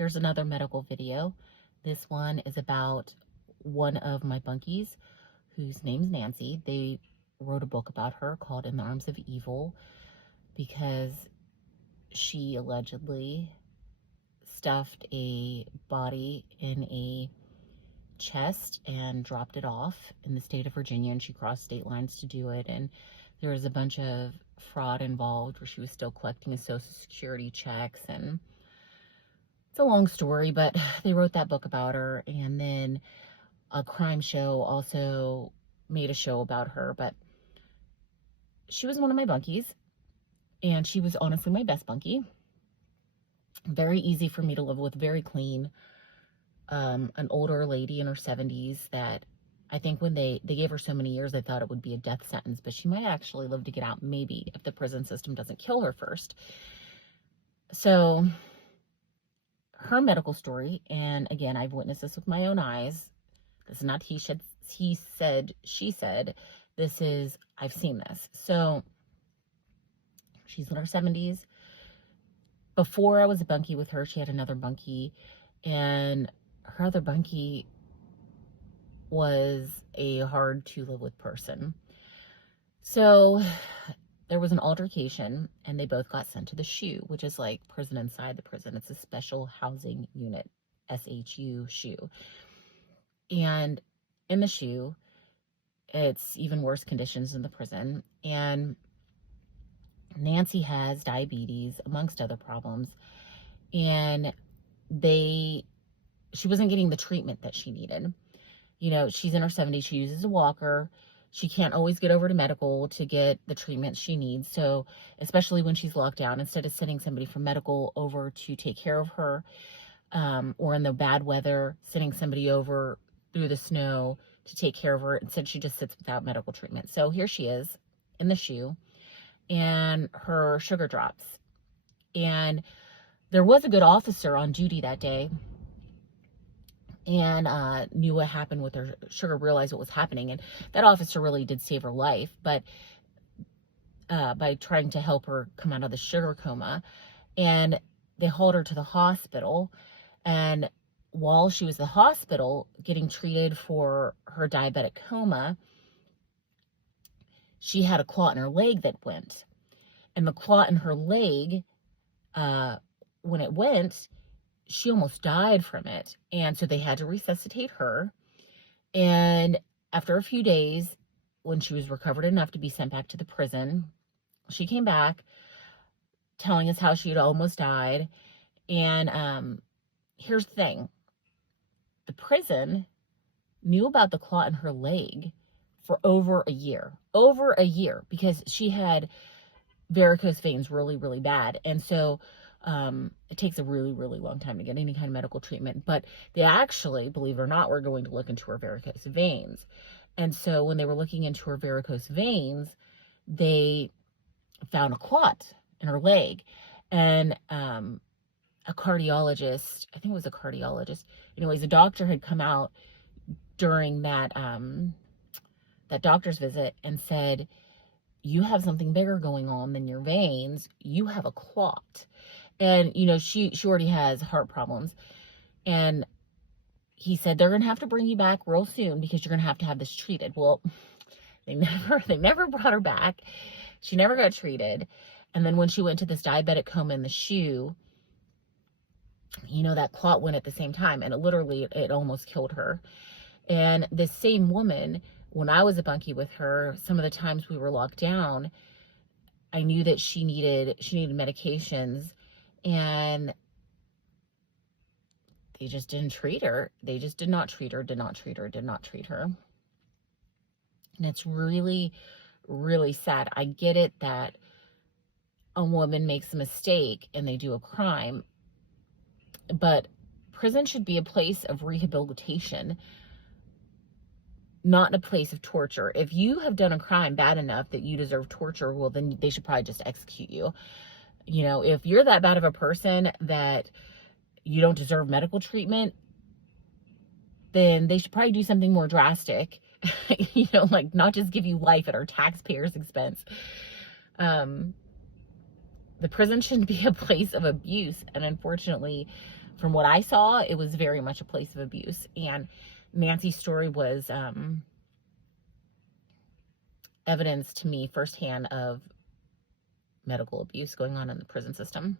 here's another medical video. This one is about one of my bunkies whose name's Nancy. They wrote a book about her called In the Arms of Evil because she allegedly stuffed a body in a chest and dropped it off in the state of Virginia, and she crossed state lines to do it, and there was a bunch of fraud involved where she was still collecting his social security checks, and it's a long story, but they wrote that book about her. And then a crime show also made a show about her, but she was one of my bunkies, and she was honestly my best bunkie. Very easy for me to live with, very clean. An older lady in her 70s that I think when they gave her so many years, they thought it would be a death sentence, but she might actually live to get out, maybe, if the prison system doesn't kill her first. So her medical story, and again, I've witnessed this with my own eyes. This is not he said, she said. This is, I've seen this. So she's in her 70s. Before I was a bunkie with her, she had another bunkie, and her other bunkie was a hard to live with person. So there was an altercation, and they both got sent to the SHU, which is like prison inside the prison. It's a special housing unit, SHU, SHU. And in the SHU, it's even worse conditions than the prison. And Nancy has diabetes, amongst other problems, and she wasn't getting the treatment that she needed. You know, she's in her 70s. She uses a walker. She can't always get over to medical to get the treatment she needs. So, especially when she's locked down, instead of sending somebody from medical over to take care of her, or in the bad weather, sending somebody over through the snow to take care of her, instead she just sits without medical treatment. So here she is in the SHU, and her sugar drops. And there was a good officer on duty that day, and knew what happened with her sugar, realized what was happening, and that officer really did save her life, but by trying to help her come out of the sugar coma. And they hauled her to the hospital, and while she was at the hospital getting treated for her diabetic coma, she had a clot in her leg that went, and the clot in her leg, when it went, she almost died from it. And so they had to resuscitate her. And after a few days, when she was recovered enough to be sent back to the prison, she came back telling us how she had almost died. And here's the thing. The prison knew about the clot in her leg for over a year, because she had varicose veins really, really bad. And so it takes a really, really long time to get any kind of medical treatment, but they actually, believe it or not, were going to look into her varicose veins. And so when they were looking into her varicose veins, they found a clot in her leg. And a cardiologist, I think it was a cardiologist, anyways, a doctor had come out during that that doctor's visit and said, you have something bigger going on than your veins. You have a clot. And, you know, she already has heart problems. And he said, they're going to have to bring you back real soon because you're going to have this treated. Well, they never brought her back. She never got treated. And then when she went to this diabetic coma in the SHU, you know, that clot went at the same time, and it almost killed her. And this same woman, when I was a bunkie with her, some of the times we were locked down, I knew that she needed medications, and they just didn't treat her. They just did not treat her. And it's really, really sad. I get it that a woman makes a mistake and they do a crime, but prison should be a place of rehabilitation, not a place of torture. If you have done a crime bad enough that you deserve torture, well, then they should probably just execute you. You know, if you're that bad of a person that you don't deserve medical treatment, then they should probably do something more drastic, you know, like not just give you life at our taxpayers' expense. the prison shouldn't be a place of abuse. And unfortunately, from what I saw, it was very much a place of abuse. And Nancy's story was evidence to me firsthand of medical abuse going on in the prison system.